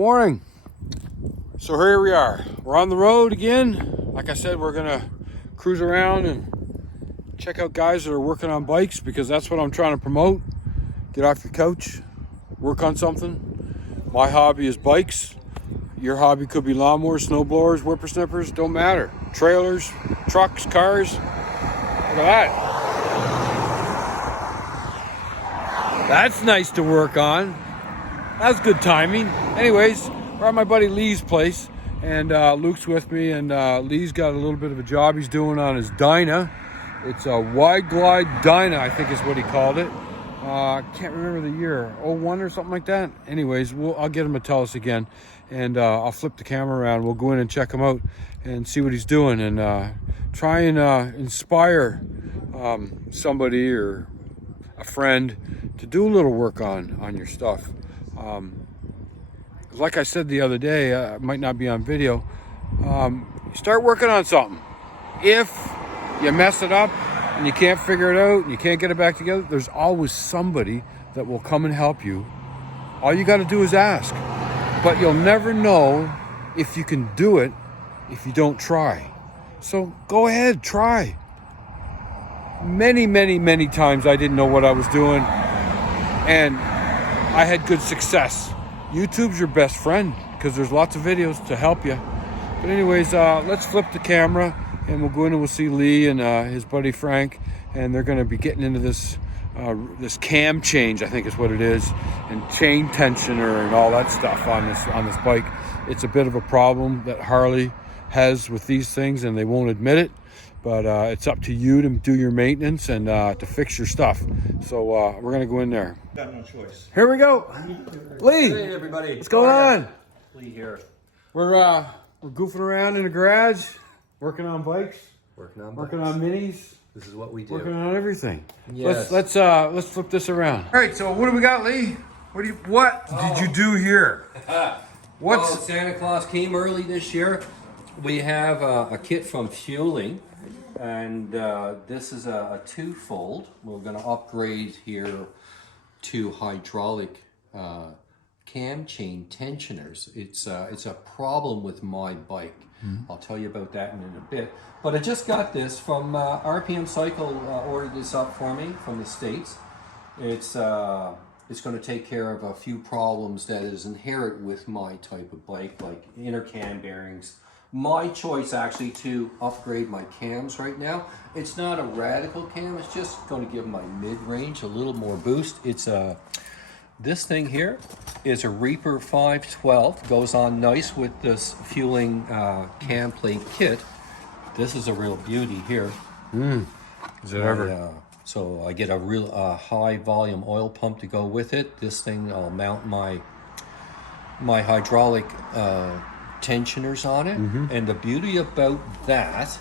morning. So here we are. We're on the road again. Like I said, we're gonna cruise around and check out guys that are working on bikes because that's what I'm trying to promote. Get off your couch, work on something. My hobby is bikes. Your hobby could be lawnmowers, snowblowers, whippersnippers, don't matter. Trailers, trucks, cars. Look at that. That's nice to work on. That's good timing. Anyways, we're at my buddy Lee's place, and Luke's with me, and Lee's got a little bit of a job he's doing on his Dyna. It's a Wide Glide Dyna, I think is what he called it. Can't remember the year, '01 or something like that. Anyways, I'll get him to tell us again, and I'll flip the camera around. We'll go in and check him out and see what he's doing, and try and inspire somebody or a friend to do a little work on your stuff. Like I said the other day, it might not be on video, start working on something. If you mess it up and you can't figure it out and you can't get it back together, there's always somebody that will come and help you. All you got to do is ask. But you'll never know if you can do it if you don't try. So go ahead, try. Many times I didn't know what I was doing, and I had good success. YouTube's your best friend because there's lots of videos to help you. But anyways, let's flip the camera and we'll go in and we'll see Lee and his buddy Frank, and they're going to be getting into this this cam change, I think is what it is, and chain tensioner and all that stuff on this bike. It's a bit of a problem that Harley has with these things, and they won't admit it. But it's up to you to do your maintenance and to fix your stuff. So we're gonna go in there. Got no choice. Here we go. Lee, hey everybody, what's going on? Lee here. We're goofing around in the garage, working on bikes, working on minis. This is what we do. Working on everything. Yes. Let's flip this around. All right. So what do we got, Lee? What did you do here? Well, Santa Claus came early this year. We have a kit from Fueling. And this is a twofold. We're going to upgrade here to hydraulic cam chain tensioners. It's a problem with my bike. I'll tell you about that in a bit. But I just got this from RPM Cycle. Ordered this up for me from the States. It's going to take care of a few problems that is inherent with my type of bike, like inner cam bearings. My choice actually to upgrade my cams right now. It's not a radical cam, it's just going to give my mid-range a little more boost. It's this thing here is a Reaper 512, goes on nice with this Fueling cam plate kit. This is a real beauty here. Is it ever? So I get a real high volume oil pump to go with it. This thing, I'll mount my hydraulic tensioners on it, and the beauty about that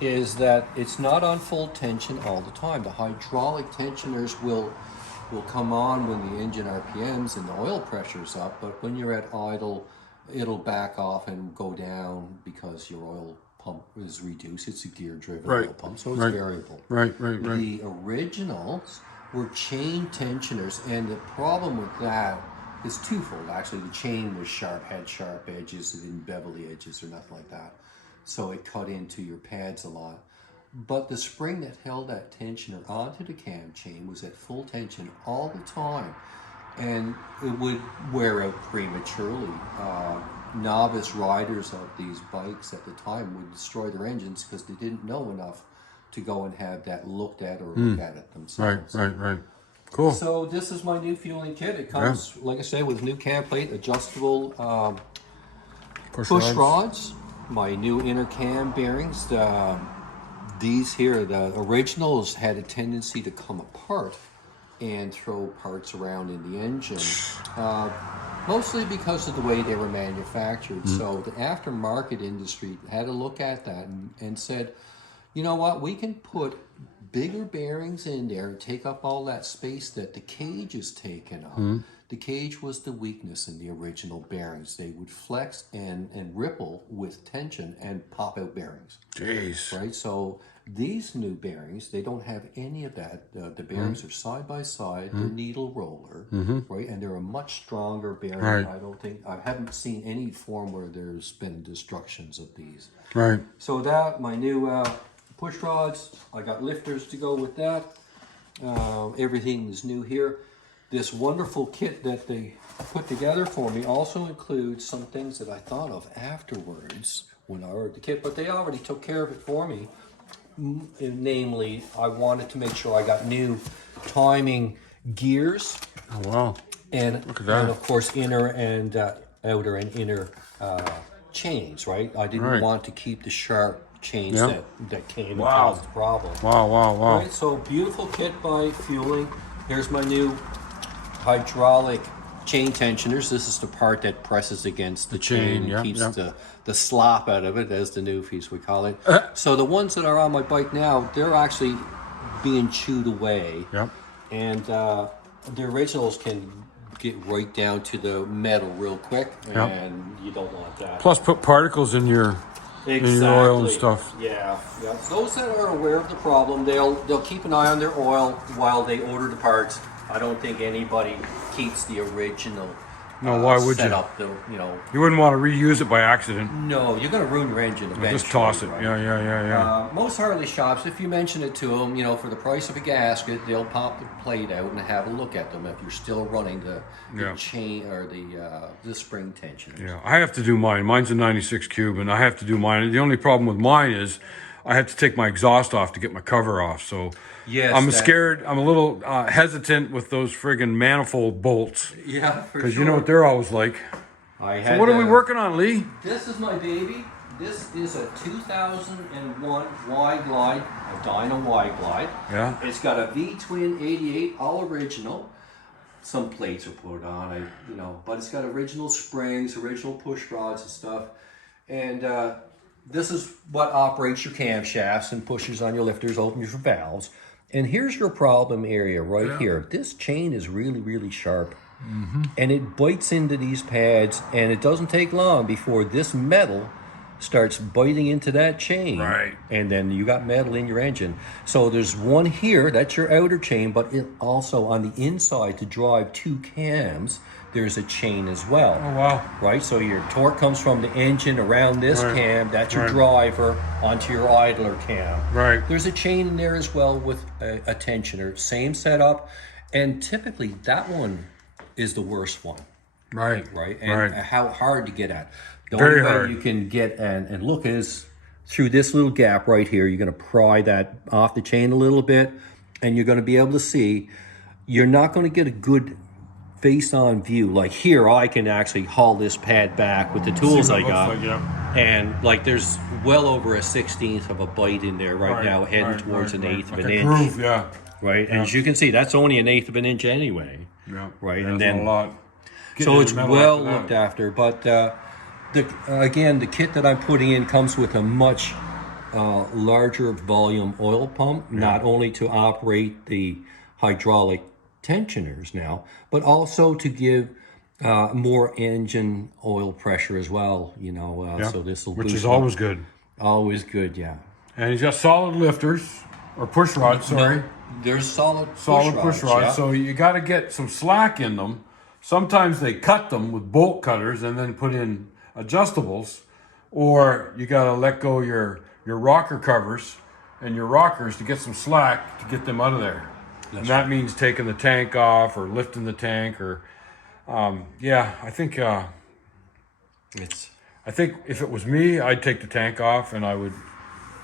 is that it's not on full tension all the time. The hydraulic tensioners will come on when the engine RPMs and the oil pressure's up, but when you're at idle, it'll back off and go down because your oil pump is reduced. It's a gear-driven oil pump, so it's variable. Right. The originals were chain tensioners, and the problem with that is twofold. Actually, the chain was sharp, had sharp edges, it didn't bevel the edges or nothing like that. So it cut into your pads a lot. But the spring that held that tensioner onto the cam chain was at full tension all the time. And it would wear out prematurely. Novice riders of these bikes at the time would destroy their engines because they didn't know enough to go and have that looked at or look at it themselves. Right. Cool. So this is my new Fueling kit. It comes, like I say, with new cam plate, adjustable push rods, my new inner cam bearings. These here, the originals had a tendency to come apart and throw parts around in the engine, mostly because of the way they were manufactured. So the aftermarket industry had a look at that and said, you know what, we can put bigger bearings in there and take up all that space that the cage is taken up. The cage was the weakness in the original bearings. They would flex and ripple with tension and pop out bearings. Jeez. Right? So these new bearings, they don't have any of that. The bearings are side by side, they're needle roller, right? And they're a much stronger bearing. Right. I haven't seen any form where there's been destructions of these. Right. So that, my new push rods, I got lifters to go with that. Everything is new here. This wonderful kit that they put together for me also includes some things that I thought of afterwards when I ordered the kit, but they already took care of it for me. Namely, I wanted to make sure I got new timing gears. Oh, wow. And, Look at that. and of course, inner and outer and inner chains, right? I didn't Right. want to keep the sharp chains Yeah. that came Wow. and caused the problem. Wow, wow, wow. Right, so beautiful kit by Fueling. Here's my new hydraulic chain tensioners. This is the part that presses against the chain and yeah, keeps yeah. the slop out of it, as the newfies would call it. So the ones that are on my bike now, they're actually being chewed away. Yep. And the originals can get right down to the metal real quick, Yep. and you don't want that. Plus, put particles in your oil and stuff. Yeah, yeah. Those that are aware of the problem, they'll keep an eye on their oil while they order the parts. I don't think anybody keeps the original. No, why would you? setup, You wouldn't want to reuse it by accident. No, you're going to ruin your engine eventually. Just toss it. right? Yeah. Most Harley shops, if you mention it to them, for the price of a gasket, they'll pop the plate out and have a look at them if you're still running the Yeah. chain or the spring tension. Yeah, I have to do mine. Mine's a 96 cube, and I have to do mine. The only problem with mine is I have to take my exhaust off to get my cover off. So Yes, I'm scared. I'm a little hesitant with those friggin' manifold bolts Yeah, for because sure. you know what they're always like. I So had, what are we working on, Lee? This is my baby. This is a 2001 Y-Glide, a Dyna Y-Glide. Yeah. It's got a V-twin 88, all original. Some plates are put on, but it's got original springs, original push rods and stuff. And this is what operates your camshafts and pushes on your lifters, opens your valves. And here's your problem area right here. This chain is really, really sharp. And it bites into these pads, and it doesn't take long before this metal starts biting into that chain. Right. And then you got metal in your engine. So there's one here, that's your outer chain, but it also on the inside to drive two cams, there's a chain as well. Oh, wow. Right, so your torque comes from the engine around this Right. cam, that's your Right. driver, onto your idler cam. Right. There's a chain in there as well with a tensioner, same setup, and typically that one is the worst one, Right. right? And how hard to get at. The Very only way hard. you can get and look is through this little gap right here. You're going to pry that off the chain a little bit, and you're going to be able to see. You're not going to get a good face-on view. Like here, I can actually haul this pad back with the tools I got. And like there's well over a 1/16 of a bite in there right now, heading towards an eighth of like an a inch. groove, yeah. Right, and as you can see, that's only an eighth of an inch anyway. Yeah. Right, Yeah, and that's then a lot. so it's Getting the metal well after that. looked after. But again, the kit that I'm putting in comes with a much larger volume oil pump, not only to operate the hydraulic tensioners now, but also to give more engine oil pressure as well. So this will Which boost is always good. always good. Yeah. And he's got solid lifters, or push rods, sorry. No, there's solid Push rods. yeah. So you got to get some slack in them. Sometimes they cut them with bolt cutters and then put in adjustables, or you got to let go your rocker covers and your rockers to get some slack to get them out of there. And that means taking the tank off or lifting the tank, or I think It's if it was me, I'd take the tank off and I would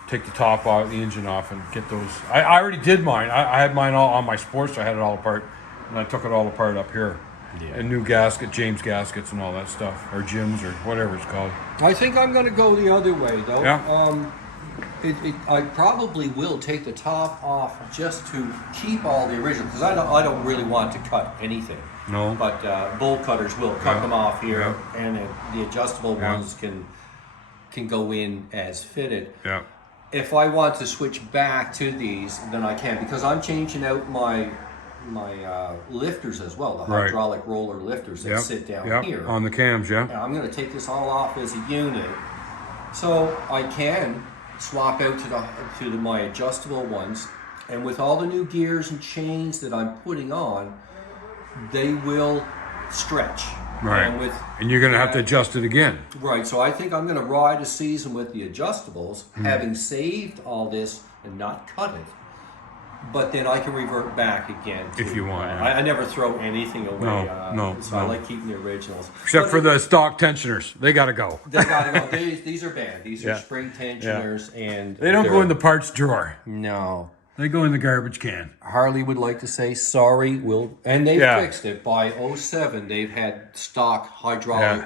take the top off, the engine off, and get those. I already did mine. I had mine all on my sports. I had it all apart, and I took it all apart up here. Yeah. And new gasket, James gaskets, and all that stuff, or Jim's, or whatever it's called. I think I'm going to go the other way, though. Yeah. I probably will take the top off just to keep all the original, because I don't really want to cut anything. No. But bolt cutters will cut them off here, Yeah. and the adjustable Yeah. ones can go in as fitted. Yeah. If I want to switch back to these, then I can, because I'm changing out my lifters as well, the Right. hydraulic roller lifters that sit down here. On the cams, yeah. And I'm going to take this all off as a unit, so I can swap out to my adjustable ones. And with all the new gears and chains that I'm putting on, they will stretch. Right. And you're going to have to adjust it again. Right. So I think I'm going to ride a season with the adjustables, having saved all this and not cut it. But then I can revert back again. If you want. Yeah. I never throw anything away. So I like keeping the originals. Except for the stock tensioners. They got to go. They got to go. These are bad. These are spring tensioners. And they don't go in the parts drawer. No. They go in the garbage can. Harley would like to say sorry. And they fixed it. By 2007, they've had stock hydraulic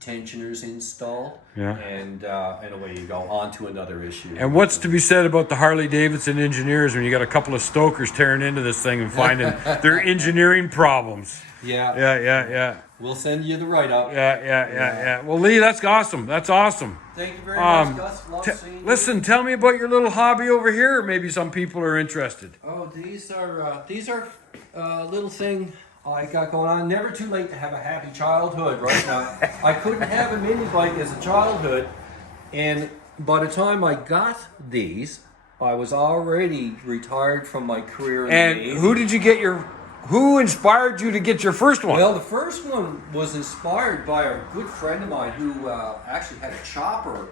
tensioners installed. Yeah. And away you go. On to another issue. And what's to be said about the Harley Davidson engineers when you got a couple of stokers tearing into this thing and finding their engineering problems? Yeah. We'll send you the write-up. Yeah. Well, Lee, that's awesome. Thank you very much, Gus. Love seeing you. Listen, tell me about your little hobby over here. Maybe some people are interested. Oh, these are little thing I got going on. Never too late to have a happy childhood, right? Now, I couldn't have a mini bike as a childhood, and by the time I got these, I was already retired from my career in the Navy. Who inspired you to get your first one? Well, the first one was inspired by a good friend of mine who actually had a chopper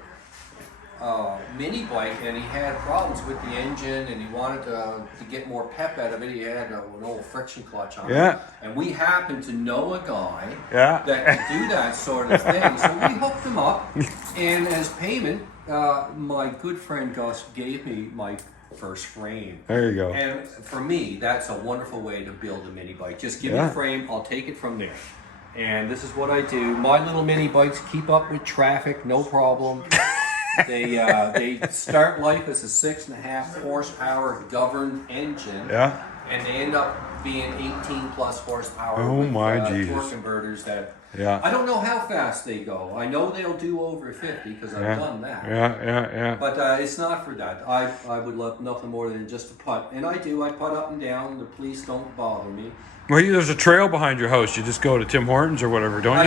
mini bike, and he had problems with the engine, and he wanted to get more pep out of it. He had an old friction clutch on it. And we happened to know a guy that could do that sort of thing. So we hooked him up, and as payment, my good friend Gus gave me my first frame. There you go. And for me, that's a wonderful way to build a mini bike. Just give me the frame, I'll take it from there. And this is what I do. My little mini bikes keep up with traffic, no problem. They start life as a 6.5 horsepower governed engine. Yeah. And they end up being 18 plus horsepower with torque converters that I don't know how fast they go. I know they'll do over 50 because I've done that. Yeah. But it's not for that. I would love nothing more than just to putt. And I do. I putt up and down. The police don't bother me. Well, there's a trail behind your house. You just go to Tim Hortons or whatever, don't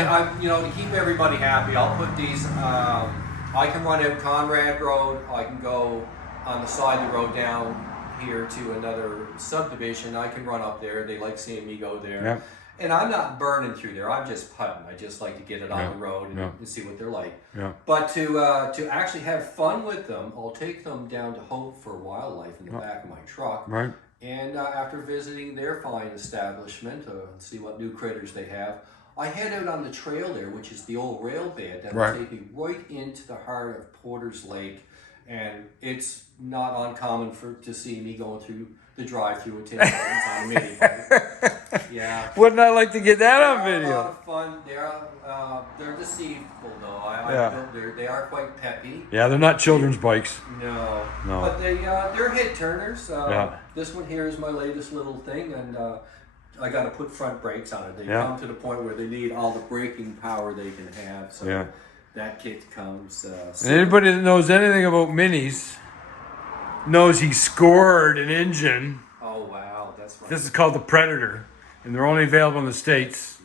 you? To keep everybody happy, I'll put these. I can run out Conrad Road. I can go on the side of the road down here to another subdivision. I can run up there. They like seeing me go there. Yeah. And I'm not burning through there. I'm just putting. I just like to get it on the road and see what they're like. Yeah. But to actually have fun with them, I'll take them down to Hope for Wildlife in the back of my truck. Right. And after visiting their fine establishment to see what new critters they have, I head out on the trail there, which is the old rail bed that will take me right into the heart of Porter's Lake. And it's not uncommon to see me going through the drive-through at Tim Hortons on a mini bike. Yeah. Wouldn't I like to get that on video? A lot of fun. They're deceivable though. They are quite peppy. Yeah, they're not children's bikes. No. But they're head turners. This one here is my latest little thing, and I got to put front brakes on it. They come to the point where they need all the braking power they can have. So that kit comes. And anybody that knows anything about minis knows he scored an engine. Oh wow, that's right. This is called the Predator, and they're only available in the States.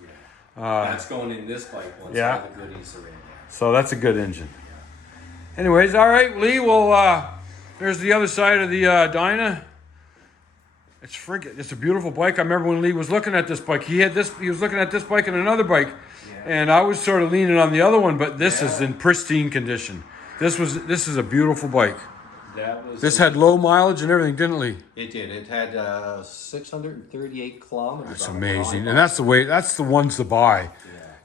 That's going in this bike once all the goodies are in there. So that's a good engine. Anyways, all right, Lee. Well, there's the other side of the Dyna. It's a beautiful bike. I remember when Lee was looking at this bike. He was looking at this bike and another bike, and I was sort of leaning on the other one. But this is in pristine condition. This is a beautiful bike. This had low mileage and everything, didn't Lee? It did. It had 638 kilometers. That's amazing, and that's the ones to buy.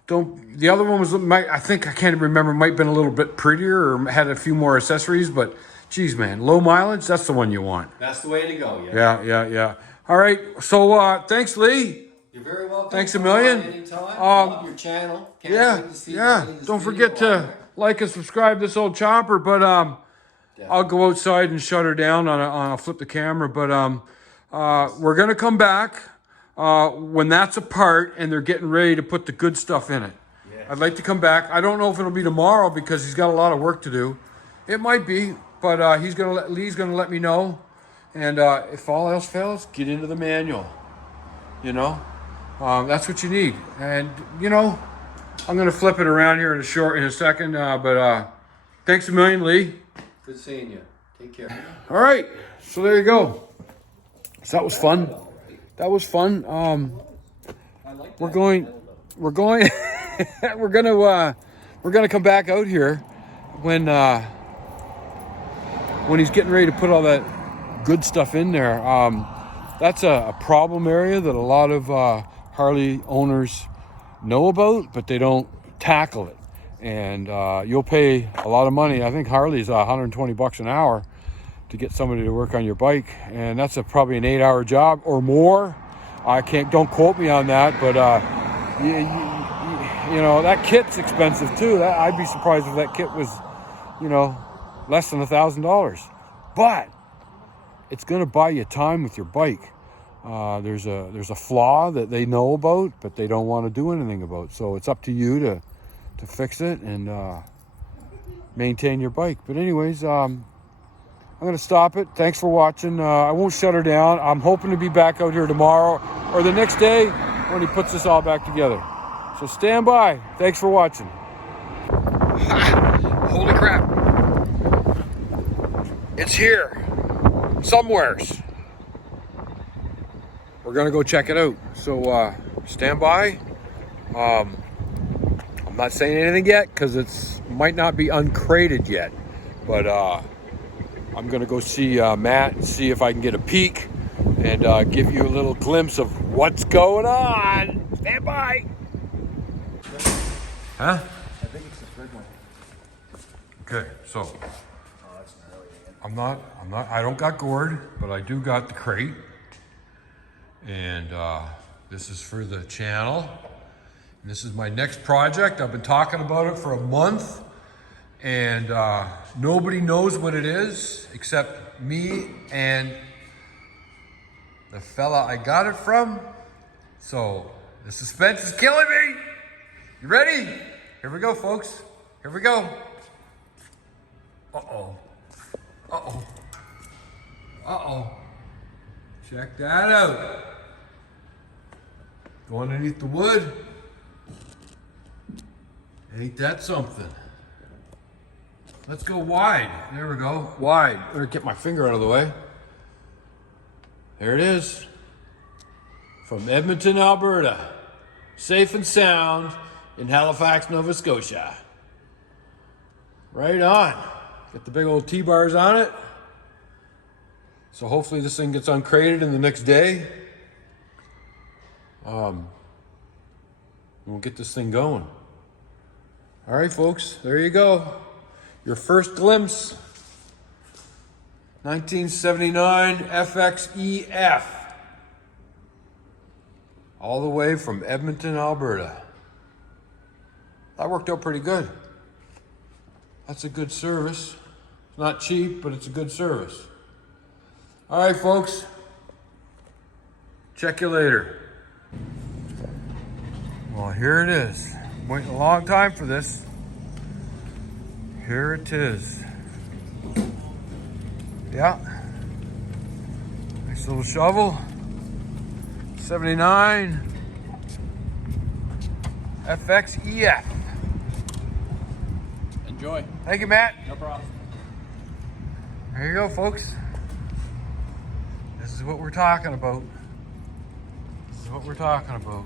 The other one was, I can't remember, might have been a little bit prettier or had a few more accessories, but geez, man, low mileage, that's the one you want. That's the way to go, Yeah. All right, so thanks, Lee. You're very welcome. Thanks a million. Anytime. Love your channel. Can't wait to see Don't forget to like and subscribe to this old chopper, but I'll go outside and shut her down. I'll flip the camera, but we're going to come back when that's apart and they're getting ready to put the good stuff in it. I'd like to come back. I don't know if it'll be tomorrow because he's got a lot of work to do. It might be, but Lee's going to let me know. And if all else fails, get into the manual. That's what you need. And, I'm going to flip it around here in a second. But thanks a million, Lee. Good seeing you. Take care. All right. So there you go. So that was fun. we're going, we're gonna come back out here when he's getting ready to put all that good stuff in there. That's a problem area that a lot of Harley owners know about, but they don't tackle it. And you'll pay a lot of money. I think Harley's $120 an hour to get somebody to work on your bike, and that's probably an 8-hour job or more. Don't quote me on that, but you know, that kit's expensive too. I'd be surprised if that kit was, you know, less than $1,000. But it's going to buy you time with your bike. There's a flaw that they know about, but they don't want to do anything about. So it's up to you to fix it and maintain your bike. But anyways, I'm going to stop it. Thanks for watching. I won't shut her down. I'm hoping to be back out here tomorrow or the next day when he puts this all back together. So stand by. Thanks for watching. Holy crap. It's here. Somewheres. We're going to go check it out. So stand by. I'm not saying anything yet because it might not be uncrated yet. But I'm going to go see Matt and see if I can get a peek and give you a little glimpse of what's going on. Stand by. Huh? I think it's the third one. Okay, so Oh, that's an early one. I don't got gourd, but I do got the crate. And this is for the channel. And this is my next project. I've been talking about it for a month. And nobody knows what it is except me and the fella I got it from. So the suspense is killing me. You ready? Here we go, folks. Here we go. Uh-oh. Uh-oh. Uh-oh. Check that out. Go underneath the wood. Ain't that something? Let's go wide. There we go. Wide. Better get my finger out of the way. There it is. From Edmonton, Alberta. Safe and sound in Halifax, Nova Scotia. Right on. Got the big old T-bars on it. So hopefully this thing gets uncrated in the next day. We'll get this thing going. All right, folks, there you go. Your first glimpse. 1979 FXEF. All the way from Edmonton, Alberta. That worked out pretty good. That's a good service. It's not cheap, but it's a good service. All right, folks. Check you later. Well, here it is. Waiting a long time for this. Here it is. Yeah. Nice little shovel. 79 FXEF. Enjoy. Thank you, Matt. No problem. There you go, folks. This is what we're talking about. This is what we're talking about.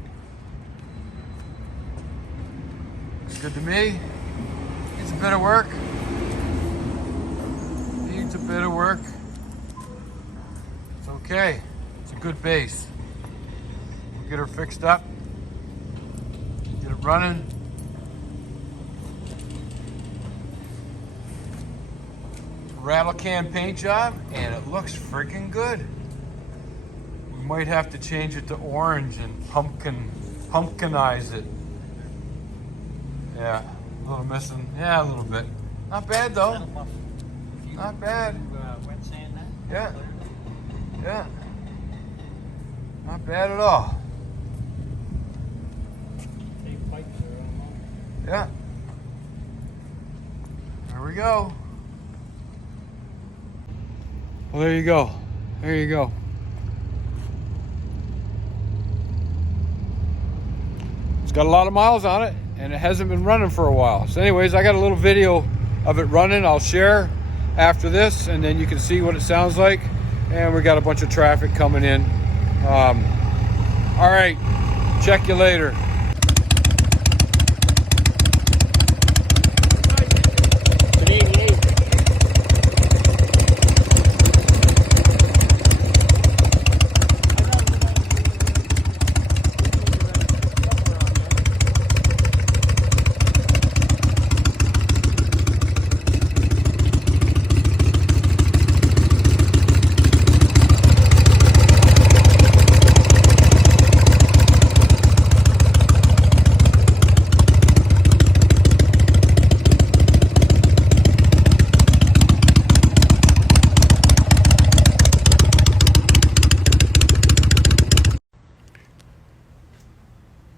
Looks good to me. Needs a bit of work. Needs a bit of work. It's okay. It's a good base. We'll get her fixed up. Get it running. Rattle can paint job, and it looks freaking good. We might have to change it to orange and pumpkinize it. Yeah, a little missing. Yeah, a little bit. Not bad though. Not bad. Wet sand that? Yeah. Yeah. Not bad at all. Take pipes or Yeah. There we go. Well, there you go. There you go. It's got a lot of miles on it, and it hasn't been running for a while. So anyways, I got a little video of it running. I'll share after this, and then you can see what it sounds like. And we got a bunch of traffic coming in. All right. Check you later.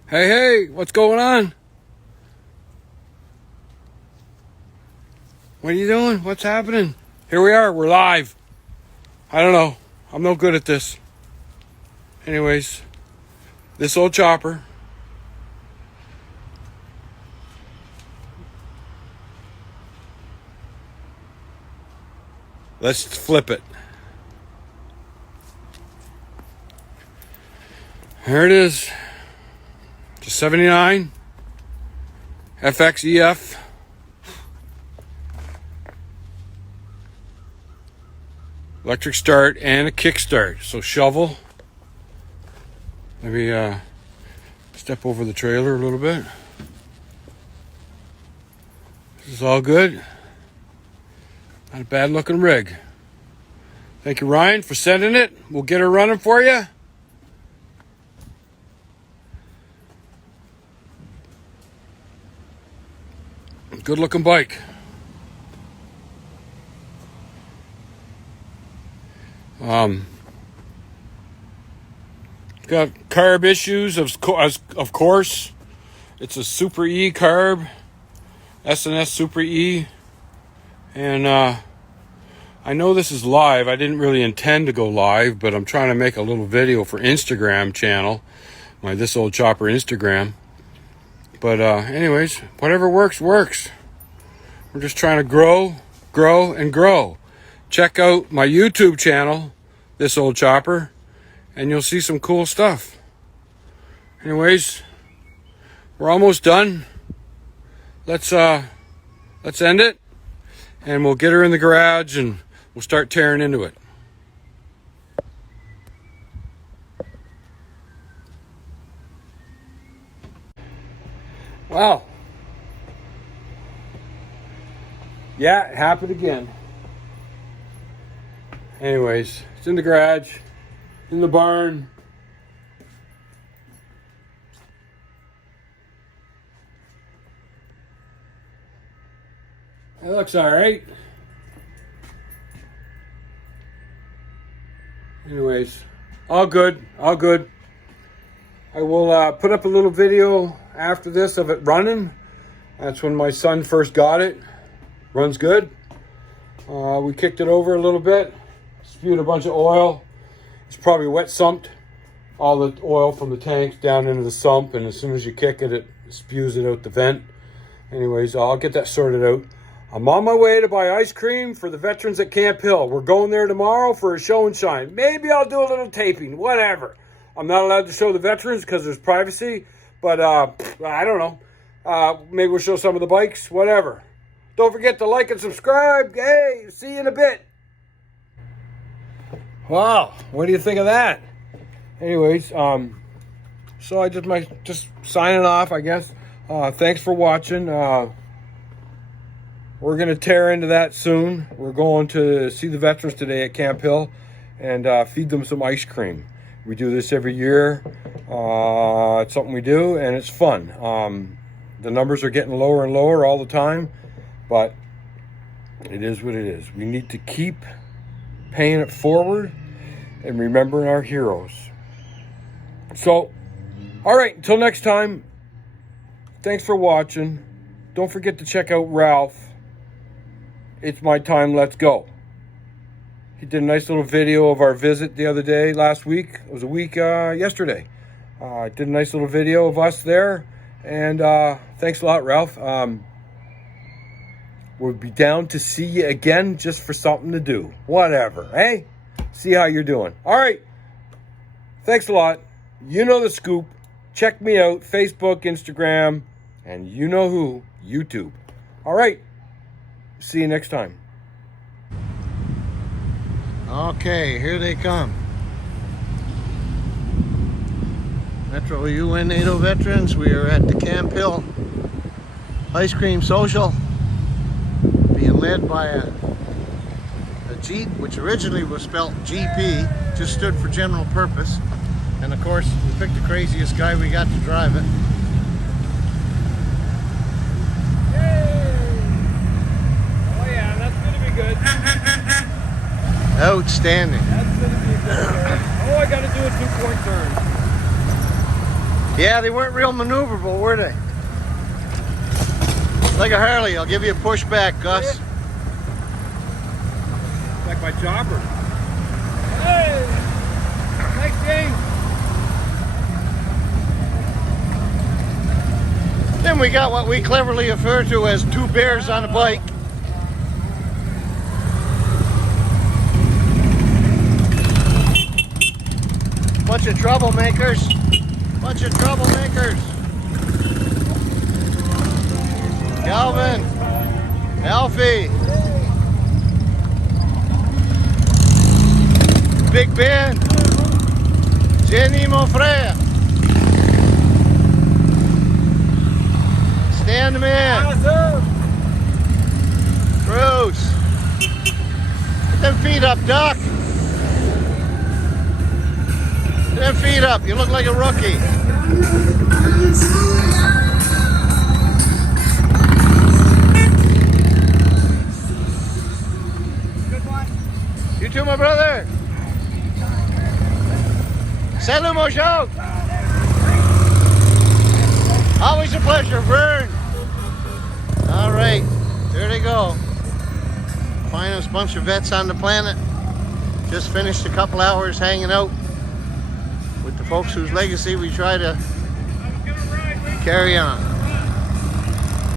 Hey, what's going on? What are you doing? What's happening? Here we are, we're live. I don't know. I'm no good at this. Anyways, this old chopper. Let's flip it. There it is. The 79 FXEF. Electric start and a kick start. So shovel. Maybe step over the trailer a little bit. This is all good. Not a bad looking rig. Thank you, Ryan, for sending it. We'll get her running for you. Good looking bike. Got carb issues, of course. It's a Super E carb, S&S Super E. And I know this is live. I didn't really intend to go live, but I'm trying to make a little video for Instagram channel, my This Old Chopper Instagram. But anyways, whatever works. We're just trying to grow, and grow. Check out my YouTube channel, This Old Chopper, and you'll see some cool stuff. Anyways, we're almost done. Let's end it, and we'll get her in the garage and we'll start tearing into it. Wow. Yeah, it happened again. Anyways, it's in the garage, in the barn. It looks all right. Anyways, all good. I will put up a little video after this of it running. That's when my son first got it. Runs good. We kicked it over a little bit, spewed a bunch of oil. It's probably wet sumped all the oil from the tanks down into the sump, and as soon as you kick it, it spews it out the vent. Anyways, I'll get that sorted out. I'm on my way to buy ice cream for the veterans at Camp Hill. We're going there tomorrow for a show and shine. Maybe I'll do a little taping, whatever. I'm not allowed to show the veterans because there's privacy, but I don't know. Maybe we'll show some of the bikes, whatever. Don't forget to like and subscribe. Hey, see you in a bit. Wow, what do you think of that? Anyways, so I just signing off, I guess. Thanks for watching. We're going to tear into that soon. We're going to see the veterans today at Camp Hill and feed them some ice cream. We do this every year. It's something we do, and it's fun. The numbers are getting lower and lower all the time, but it is what it is. We need to keep paying it forward and remembering our heroes. So, all right, until next time, thanks for watching. Don't forget to check out Ralph. It's My Time, Let's Go. He did a nice little video of our visit the other day, last week. It was a week yesterday. Did a nice little video of us there. And thanks a lot, Ralph. We'll be down to see you again just for something to do. Whatever, hey? See how you're doing. All right. Thanks a lot. You know the scoop. Check me out, Facebook, Instagram, and you know who, YouTube. All right. See you next time. Okay, here they come. Metro UN NATO veterans. We are at the Camp Hill Ice Cream Social, being led by a Jeep, which originally was spelled GP, just stood for general purpose. And of course, we picked the craziest guy we got to drive it. Oh yeah, that's gonna be good. Outstanding. That's gonna be a good turn. Oh, I gotta do a 2-point turn. Yeah, they weren't real maneuverable, were they? Like a Harley, I'll give you a push back, Gus. Like my jobber. Hey! Thanks, James. Then we got what we cleverly refer to as two bears on a bike. Bunch of troublemakers. Bunch of troublemakers. Calvin. Alfie. Big Ben. Jenny, mon frère. Stand man. Bruce. Get them feet up, Doc. Get them feet up. You look like a rookie. Good one. You too, my brother. Salut, mon show. Always a pleasure, Vern. All right, there they go. Finest bunch of vets on the planet. Just finished a couple hours hanging out with the folks whose legacy we try to carry on.